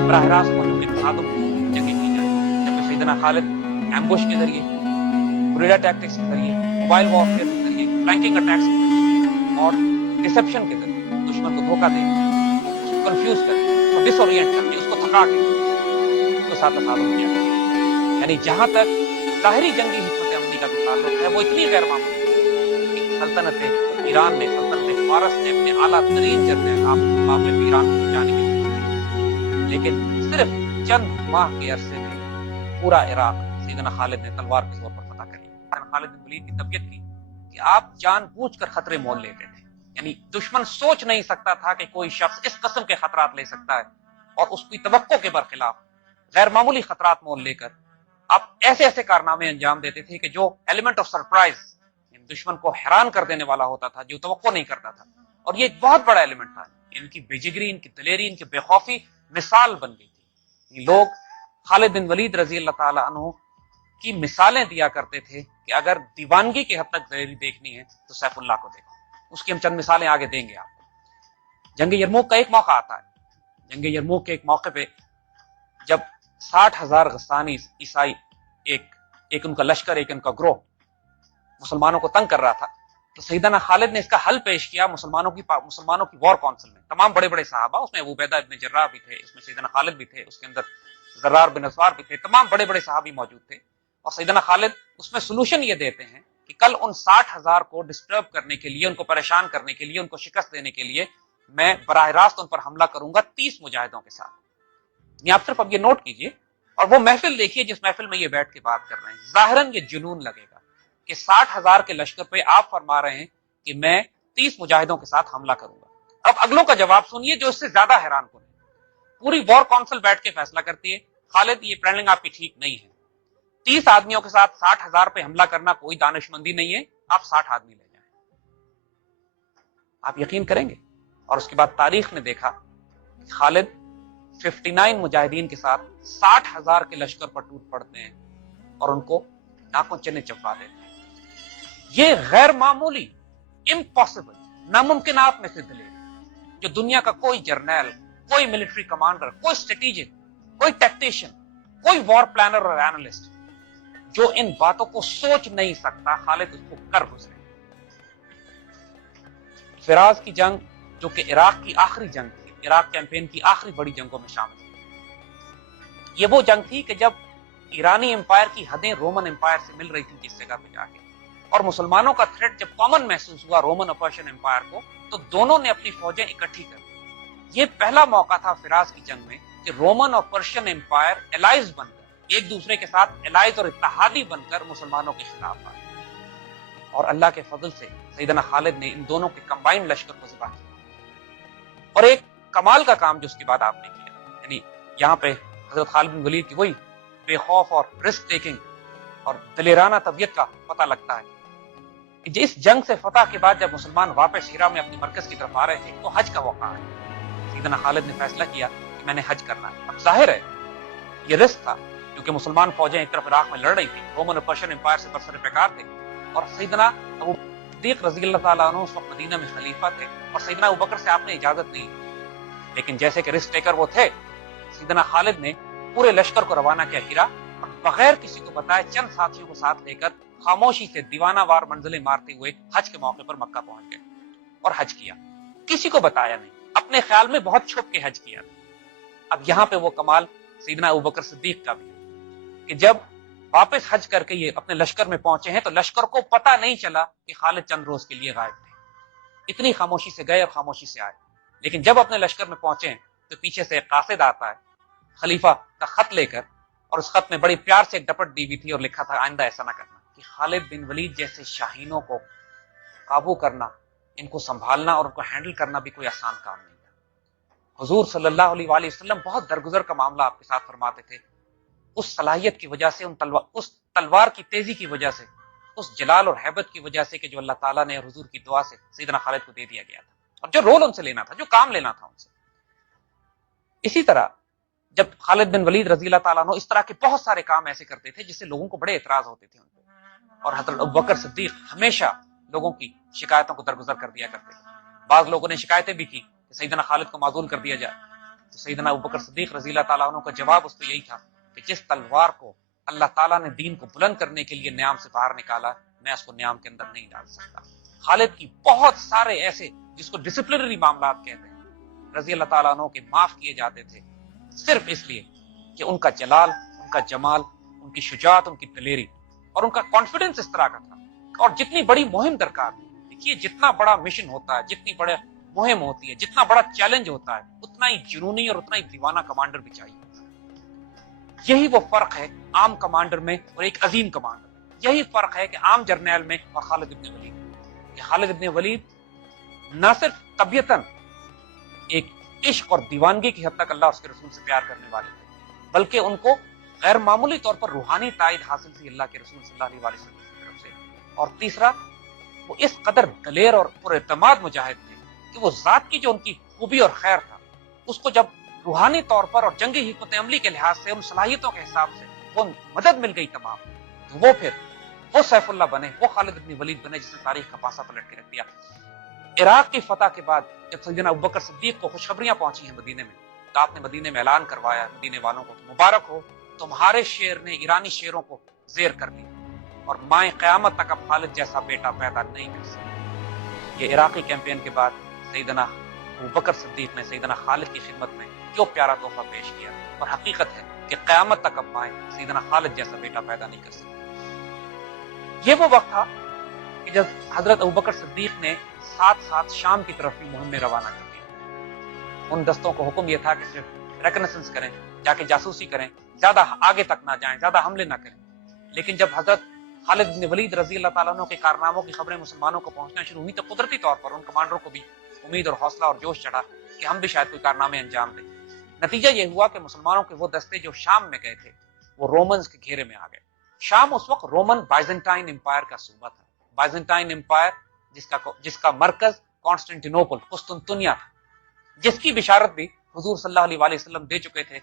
براہ راست فوجوں کے تصادم جگہ کی جائے، جبکہ سیدنا خالد ایمبوش کے ذریعے، گریلا ٹیکٹکس کے ذریعے، موبائل وارفیئر کے ذریعے، فلینکنگ اٹیکس کے ذریعے اور ڈسپشن کے ذریعے دشمن کو دھوکہ دے کے، اس کو کنفیوز کر کے، اس کو ڈس اورینٹ کر کے، اس کو تھکا کے ساتھ تصادم کیا. یعنی جہاں تک ظاہری جنگی حکمت عملی کا بھی تعلق ہے وہ اتنی غیر معمولی ہے کہ سلطنت ایران نے، سلطنت فارس نے اپنے اعلیٰ ترین جنرل آپ معاملے میں ایران کو جانے کے لیے، لیکن صرف چند ماہ کے عرصے میں پورا عراق سیدنا خالد نے تلوار کے زور پر فتح کر لیا. خالد بن ولید کی طبیعت تھی کہ آپ جان بوجھ کر خطرے مول لیتے تھے. یعنی دشمن سوچ نہیں سکتا تھا کہ کوئی شخص اس قسم کے خطرات لے سکتا ہے، اور اس کی توقع کے برخلاف غیر معمولی خطرات مول لے کر آپ ایسے ایسے کارنامے انجام دیتے تھے کہ جو ایلیمنٹ آف سرپرائز دشمن کو حیران کر دینے والا ہوتا تھا، جو توقع نہیں کرتا تھا. اور یہ ایک بہت بڑا ایلیمنٹ تھا. ان کی بے جگری، ان کی دلیری، ان کی بے خوفی مثال بن گئی تھی. لوگ خالد بن ولید رضی اللہ تعالی عنہ کی مثالیں دیا کرتے تھے کہ اگر دیوانگی کی حد تک دلیری دیکھنی ہے تو سیف اللہ کو دیکھو. اس کی ہم چند مثالیں آگے دیں گے آپ کو. جنگ یرموک کا ایک موقع آتا ہے. جنگ یرموک کے ایک موقع پہ جب 60,000 غسانی عیسائی ایک ان کا لشکر، ایک ان کا گروہ مسلمانوں کو تنگ کر رہا تھا، تو سیدنا خالد نے اس کا حل پیش کیا مسلمانوں کی وار کونسل میں. تمام بڑے بڑے صحابہ، اس میں ابو عبیدہ ابن جراح بھی تھے، اس میں سیدنا خالد بھی تھے، اس کے اندر زرار بن اسوار بھی تھے، تمام بڑے بڑے صحابی موجود تھے. اور سیدنا خالد اس میں سولوشن یہ دیتے ہیں کہ کل ان 60,000 کو ڈسٹرب کرنے کے لیے، ان کو پریشان کرنے کے لیے، ان کو شکست دینے کے لیے میں براہ راست ان پر حملہ کروں گا 30 مجاہدوں کے ساتھ. یہ آپ صرف اب یہ نوٹ کیجئے اور وہ محفل دیکھیے جس محفل میں یہ بیٹھ کے بات کر رہے ہیں. ظاہراً یہ جنون لگے گا کہ 60,000 کے لشکر پہ آپ فرما رہے ہیں کہ میں 30 مجاہدوں کے ساتھ حملہ کروں گا. اب اگلوں کا جواب سنیے جو اس سے زیادہ حیران کن ہے. پوری وار کونسل بیٹھ کے فیصلہ کرتی ہے خالد یہ پلاننگ آپ کی ٹھیک نہیں ہے. 30 آدمیوں کے ساتھ 60,000 پہ حملہ کرنا کوئی دانش مندی نہیں ہے. آپ 60 آدمی لے جائیں. آپ یقین کریں گے. اور اس کے بعد تاریخ نے دیکھا کہ خالد 59 مجاہدین کے ساتھ 60,000 کے لشکر پر ٹوٹ پڑتے ہیں اور ان کو ناکوں چنے چپا دیتے ہیں. یہ غیر معمولی، امپاسبل، ناممکنات میں سے دلیری جو دنیا کا کوئی جرنیل، کوئی ملٹری کمانڈر، کوئی اسٹریٹجک، کوئی ٹیکٹیشین، کوئی وار پلانر اور اینالسٹ جو ان باتوں کو سوچ نہیں سکتا، خالد اس کو کر گزرے. فراز کی جنگ جو کہ عراق کی آخری جنگ تھی، عراق کیمپین کی آخری بڑی جنگوں میں شامل تھی. یہ وہ جنگ تھی کہ جب ایرانی امپائر کی حدیں رومن امپائر سے مل رہی تھی جس جگہ پہ جا کے، اور مسلمانوں کا تھریٹ جب کامن محسوس ہوا رومن اور پرشین امپائر کو، تو دونوں نے اپنی فوجیں اکٹھی کر دی. یہ پہلا موقع تھا فراز کی جنگ میں کہ رومن اور پرشین امپائر الائز بن کر، ایک دوسرے کے ساتھ الائز اور اتحادی بن کر مسلمانوں کے خلاف آئے. اور اللہ کے فضل سے سیدنا خالد نے ان دونوں کے کمبائنڈ لشکر کو ذبح کیا. اور ایک کمال کا کام جو اس کے بعد آپ نے کیا، یعنی یہاں پہ حضرت خالد بن ولید کی وہی بے خوف اور رسک ٹیکنگ اور دلیرانہ طبیعت کا پتہ لگتا ہے کہ اس جنگ سے فتح کے بعد جب مسلمان واپس ہیرا میں اپنے مرکز کی طرف آ رہے تھے تو حج کا موقع ہے. سیدنا خالد نے فیصلہ کیا کہ میں نے حج کرنا ہے. اب ظاہر ہے یہ رسک تھا کیونکہ مسلمان فوجیں ایک طرف عراق میں لڑ رہی تھی، رومن اور پرشین امپائر سے برسر پیکار تھے، اور سیدنا ابو صدیق رضی اللہ تعالیٰ عنہ اس وقت مدینہ میں خلیفہ تھے، اور سیدنا ابو بکر سے آپ نے اجازت نہیں لی. لیکن جیسے کہ رسک ٹیکر وہ تھے، سیدنا خالد نے پورے لشکر کو روانہ کیا ہیرا، اور بغیر کسی کو بتائے چند ساتھیوں کو ساتھ لے کر خاموشی سے دیوانہ وار منزلیں مارتے ہوئے حج کے موقع پر مکہ پہنچ گئے اور حج کیا. کسی کو بتایا نہیں، اپنے خیال میں بہت چھپ کے حج کیا. اب یہاں پہ وہ کمال سیدنا ابوبکر صدیق کا بھی ہے کہ جب واپس حج کر کے یہ اپنے لشکر میں پہنچے ہیں تو لشکر کو پتہ نہیں چلا کہ خالد چند روز کے لیے غائب تھے. اتنی خاموشی سے گئے اور خاموشی سے آئے. لیکن جب اپنے لشکر میں پہنچے تو پیچھے سے ایک قاصد آتا ہے خلیفہ کا خط لے کر، اور اس خط میں بڑی پیار سے ایک ڈپٹ دی ہوئی تھی اور لکھا تھا آئندہ ایسا نہ کرنا. کہ خالد بن ولید جیسے شاہینوں کو قابو کرنا، ان کو سنبھالنا اور ان کو ہینڈل کرنا بھی کوئی آسان کام نہیں تھا. حضور صلی اللہ علیہ وآلہ وسلم بہت درگزر کا معاملہ آپ کے ساتھ فرماتے تھے. اس صلاحیت کی وجہ سے، اس تلوار کی تیزی کی وجہ سے، اس جلال اور ہیبت کی وجہ سے کہ جو اللہ تعالیٰ نے حضور کی دعا سے سیدنا خالد کو دے دیا گیا تھا، اور جو رول ان سے لینا تھا، جو کام لینا تھا ان سے. اسی طرح جب خالد بن ولید رضی اللہ تعالیٰ عنہ اس طرح کے بہت سارے کام ایسے کرتے تھے جس سے لوگوں کو بڑے اعتراض ہوتے تھے ان پہ، اور حضرت ابوبکر صدیق ہمیشہ لوگوں کی شکایتوں کو درگزر کر دیا کرتے تھے. بعض لوگوں نے شکایتیں بھی کی کہ سیدنا خالد کو معزول کر دیا جائے، تو سیدنا ابوبکر صدیق رضی اللہ تعالیٰ عنہ کا جواب اس کو یہی تھا کہ جس تلوار کو اللہ تعالیٰ نے دین کو بلند کرنے کے لیے نیام سے باہر نکالا، میں اس کو نیام کے اندر نہیں ڈال سکتا. خالد کی بہت سارے ایسے جس کو ڈسپلنری معاملات کہتے ہیں رضی اللہ تعالیٰ عنہ کے معاف کیے جاتے تھے صرف اس لیے کہ ان کا جلال، ان کا جمال، ان کی شجاعت، ان کی دلیری اور ان کا کانفیڈنس اس طرح کا تھا. اور جتنی بڑی مہم درکار تھی، دیکھیے جتنا بڑا مشن ہوتا ہے، جتنی بڑے مہم ہوتی ہے، جتنا بڑا چیلنج ہوتا ہے، اتنا ہی جنونی اور اتنا ہی دیوانہ کمانڈر بھی چاہیے. یہی وہ فرق ہے عام کمانڈر میں اور ایک عظیم کمانڈر میں. یہی فرق ہے کہ عام جرنیل میں اور خالد ابن ولید. کہ خالد ابن ولید نہ صرف طبیعتاً ایک عشق اور دیوانگی کی حد تک اللہ اور اس کے رسول سے پیار کرنے والے تھے، بلکہ ان کو غیر معمولی طور پر روحانی تائید حاصل تھی اللہ کے رسول صلی اللہ علیہ وسلم کی طرف سے. اور تیسرا، وہ اس قدر دلیر اور پر اعتماد مجاہد تھے کہ وہ ذات کی جو ان کی خوبی اور خیر تھا، اس کو جب روحانی طور پر اور جنگی حکمت عملی کے لحاظ سے ان صلاحیتوں کے حساب سے وہ مدد مل گئی تمام، تو وہ پھر وہ سیف اللہ بنے، وہ خالد ابن ولید بنے جس نے تاریخ کا پاسا پلٹ کے رکھ دیا. عراق کی فتح کے بعد جب سیدنا ابوبکر صدیق کو خوشخبریاں پہنچی ہیں مدینے میں، تو آپ نے مدینے میں اعلان کروایا مدینے والوں کو کہ مبارک ہو، تمہارے شیر نے ایرانی شیروں کو زیر کر دیا اور مائیں قیامت تک اب خالد جیسا بیٹا پیدا نہیں کر سکتی. یہ عراقی کیمپین کے بعد سیدنا ابوبکر صدیق نے سیدنا خالد کی خدمت میں جو پیارا تحفہ پیش کیا، اور حقیقت ہے کہ قیامت تک اب مائیں سیدنا خالد جیسا بیٹا پیدا نہیں کر سکتی. یہ وہ وقت تھا کہ جب حضرت ابوبکر صدیق نے ساتھ ساتھ شام کی طرف بھی مہم میں روانہ کر دی. ان دستوں کو حکم یہ تھا کہ صرف ریکنیسنس کریں، جا کے جاسوسی کریں، زیادہ آگے تک نہ جائیں، زیادہ حملے نہ کریں. لیکن جب حضرت خالد بن ولید رضی اللہ تعالیٰ عنہ کے کارناموں کی خبریں مسلمانوں کو پہنچنا شروع ہوئی، تو قدرتی طور پر ان کمانڈروں کو بھی امید اور حوصلہ اور جوش چڑھا کہ ہم بھی شاید کوئی کارنامے انجام دیں. نتیجہ یہ ہوا کہ مسلمانوں کے وہ دستے جو شام میں گئے تھے وہ رومنز کے گھیرے میں آ گئے. شام اس وقت رومن بائزنٹائن امپائر کا صوبہ تھا. بائزنٹائن امپائر جس کا مرکز کانسٹنٹینوپل قسطنطنیہ تھا، جس کی بشارت بھی حضور صلی اللہ علیہ وآلہ وسلم دے چکے تھے.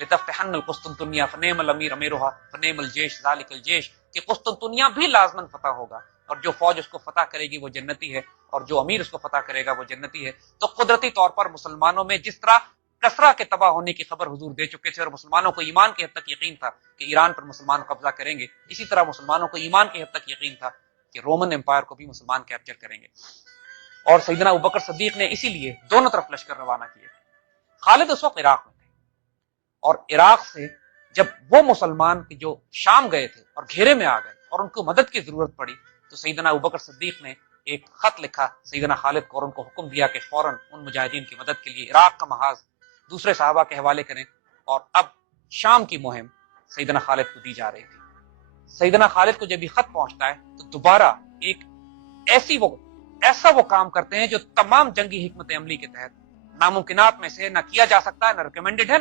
لتفتحن القسطنطنیہ فنعم الامیر امیرھا فنعم الجیش ذالک الجیش، کہ قسطنطنیہ بھی لازماً فتح ہوگا، اور جو فوج اس کو فتح کرے گی وہ جنتی ہے، اور جو امیر اس کو فتح کرے گا وہ جنتی ہے. تو قدرتی طور پر مسلمانوں میں جس طرح کسرا کے تباہ ہونے کی خبر حضور دے چکے تھے اور مسلمانوں کو ایمان کی حد تک یقین تھا کہ ایران پر مسلمان قبضہ کریں گے، اسی طرح مسلمانوں کو ایمان کی حد تک یقین تھا کہ رومن امپائر کو بھی مسلمان کیپچر کریں گے. اور سیدنا ابوبکر صدیق نے اسی لیے دونوں طرف لشکر روانہ کیے. خالد اس وقت عراق میں تھے، اور عراق سے جب وہ مسلمان جو شام گئے تھے اور گھیرے میں آ گئے اور ان کو مدد کی ضرورت پڑی، تو سیدنا ابوبکر صدیق نے ایک خط لکھا سیدنا خالد کو اور ان کو حکم دیا کہ فوراً ان مجاہدین کی مدد کے لیے عراق کا محاذ دوسرے صحابہ کے حوالے کریں. اور اب شام کی مہم سیدنا خالد کو دی جا رہی تھی. سیدنا خالد کو جب یہ خط پہنچتا ہے تو دوبارہ ایک ایسا وہ کام کرتے ہیں جو تمام جنگی حکمت عملی کے تحت ناممکنات میں سے نہ کیا جا سکتا ہے، نہ ریکمینڈڈ ہے،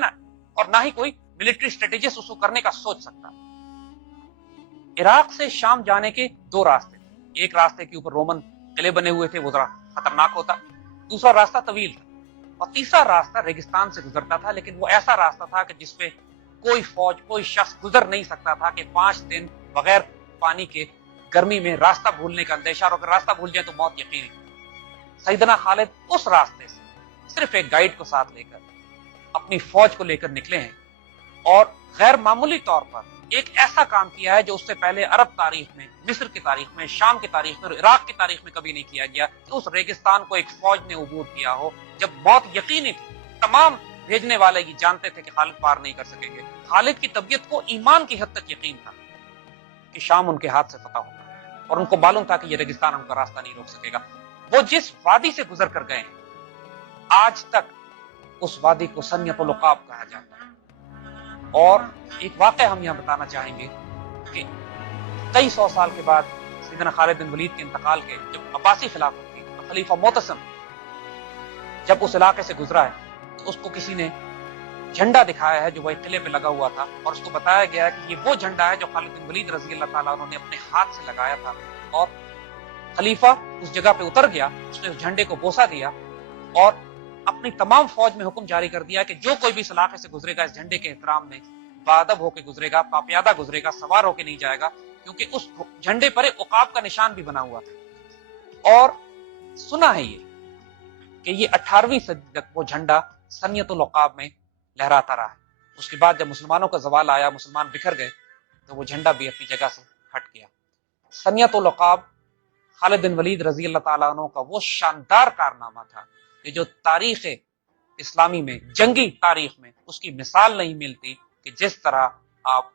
اور نہ ہی کوئی ملٹری اسٹریٹجسٹ اس کو کرنے کا سوچ سکتا. عراق سے شام جانے کے دو راستے تھے. ایک راستے کے اوپر رومن قلعے بنے ہوئے تھے، وہ ذرا خطرناک ہوتا. دوسرا راستہ طویل تھا، اور تیسرا راستہ ریگستان سے گزرتا تھا، لیکن وہ ایسا راستہ تھا کہ جس پہ کوئی فوج، کوئی شخص گزر نہیں سکتا تھا کہ 5 دن بغیر پانی کے گرمی میں راستہ بھولنے کا اندیشہ، اور اگر راستہ بھول جائے تو موت یقینی. سیدنا خالد اس راستے سے صرف ایک گائیڈ کو ساتھ لے کر اپنی فوج کو لے کر نکلے ہیں، اور غیر معمولی طور پر ایک ایسا کام کیا ہے جو اس سے پہلے عرب تاریخ میں، مصر کی تاریخ میں، شام کی تاریخ میں اور عراق کی تاریخ میں کبھی نہیں کیا گیا کہ اس ریگستان کو ایک فوج نے عبور کیا ہو جب موت یقینی تھی. تمام بھیجنے والے یہ جانتے تھے کہ خالد پار نہیں کر سکیں گے. خالد کی طبیعت کو ایمان کی حد تک یقین تھا کہ شام ان کے ہاتھ سے فتح ہوگا، اور ان کو معلوم تھا کہ یہ ریگستان ان کا راستہ نہیں روک سکے گا. وہ جس وادی سے گزر کر گئے ہیں آج تک اس وادی کو سنیت العقاب کہا جاتا ہے. اور ایک واقعہ ہم یہاں بتانا چاہیں گے کہ کئی سو سال کے بعد سیدنا خالد بن ولید کے انتقال کے جب عباسی خلافت تھی تو خلیفہ معتصم جب اس علاقے سے گزرا ہے تو اس کو کسی نے جھنڈا دکھایا ہے جو وہ قلعے پہ لگا ہوا تھا، اور اس کو بتایا گیا ہے کہ یہ وہ جھنڈا ہے جو خالد بن ولید رضی اللہ تعالیٰ عنہ نے اپنے ہاتھ سے لگایا تھا. اور خلیفہ اس جگہ پہ اتر گیا، اس نے اس جھنڈے کو بوسہ دیا اور اپنی تمام فوج میں حکم جاری کر دیا کہ جو کوئی بھی اس علاقے سے گزرے گا اس جھنڈے کے احترام میں باادب ہو کے گزرے گا، پاپیادہ گزرے گا، سوار ہو کے نہیں جائے گا، کیونکہ اس جھنڈے پر ایک عقاب کا نشان بھی بنا ہوا تھا. اور سنا ہے یہ کہ یہ 18ویں صدی تک وہ جھنڈا سنیت العقاب میں لہراتا رہا ہے. اس کے بعد جب مسلمانوں کا زوال آیا، مسلمان بکھر گئے، تو وہ جھنڈا بھی اپنی جگہ سے ہٹ گیا. سنیت العقاب خالد بن ولید رضی اللہ تعالیٰ عنہ کا وہ شاندار کارنامہ تھا کہ جو تاریخ اسلامی میں، جنگی تاریخ میں اس کی مثال نہیں ملتی. کہ جس طرح آپ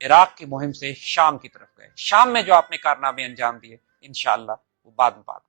عراق کی مہم سے شام کی طرف گئے، شام میں جو آپ نے کارنامے انجام دیے انشاءاللہ وہ بعد میں بات